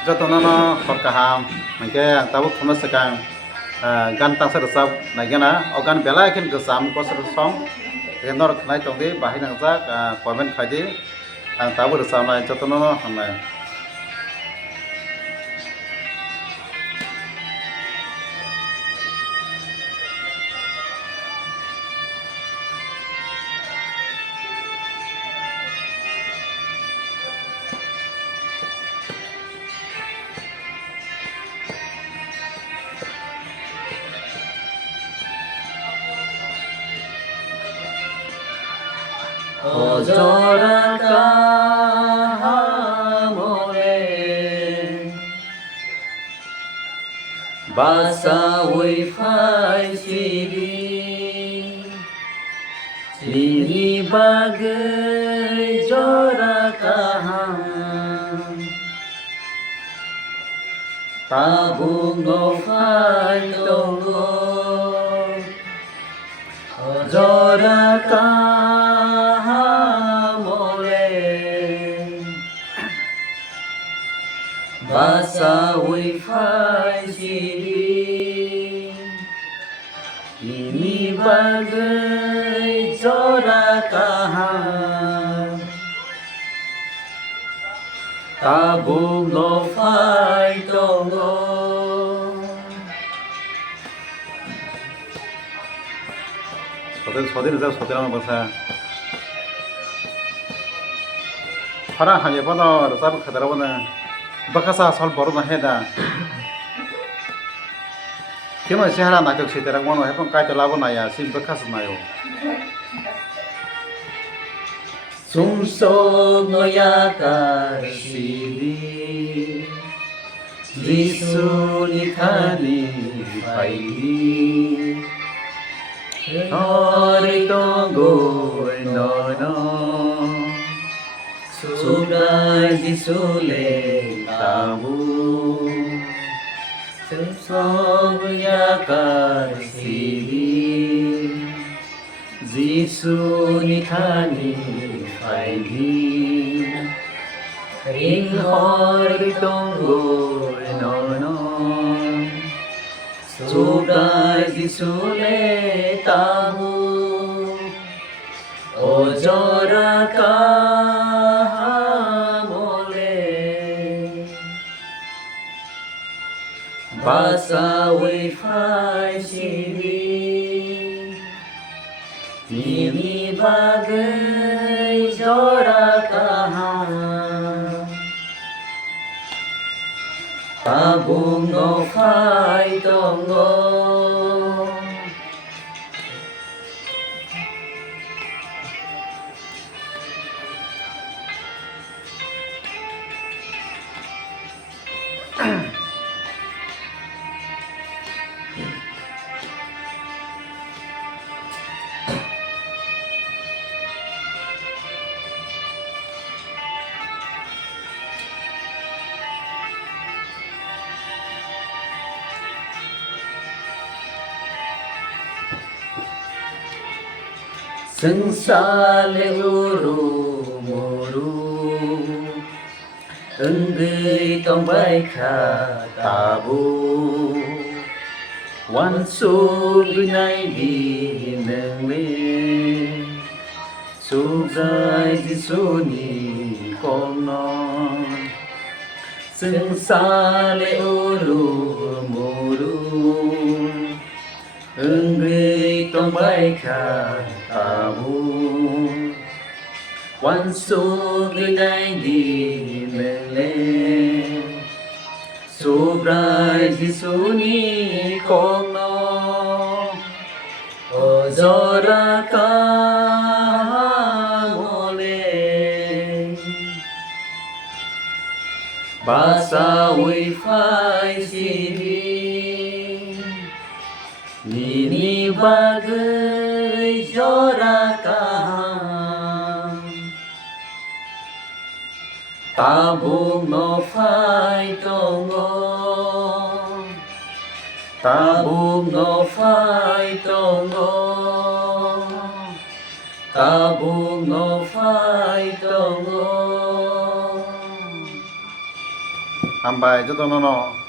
Jotono horkaham hingke tabuk thumna sekang gan tangsa rwchap naigena o gan belai khen gwcham kosar song nor khnai tongdi bahai nangjak comment khaidi ang tabuk rwchabnai jotono hangnai. Ojora kahamole basa wifai sidi sini bagai jora kaham tabung ngofai tongo ojora basa wifai sidi ini bagai jora kaham tabung ngofai tongo Sodir rwjak sodirama bangsa phara hanye bono rwchap khadarabona bakasa sol borona heda kemo chehara natok siterang mono hepon kaito labona ya sim bakas nayo sumso noyaka sidi Jisu nikani paidi Hori tonggo nono Sugai Jisule tamu Sumso noyaka sidi Jisu nikani paidi Ring hori tonggo nono Sugai Jisule tamu Ojora kahamole Basa wifai sidi Ini bagai jora kaham tabung ngofai tongo Sengsale uru muru Enggai tong baikha tabu Wan su gunai di nengwe Sugai Jisuni konon Sengsale uru muru Enggai tong baikha tabu Wan su gunai di mele Subrai Jisuni kono Ojora kahamole Basa wifai sidi Nini bagai jora kaham Tabung ngofai tongo Tabung ngofai tongo Tabung ngofai tongo Hambai jotono no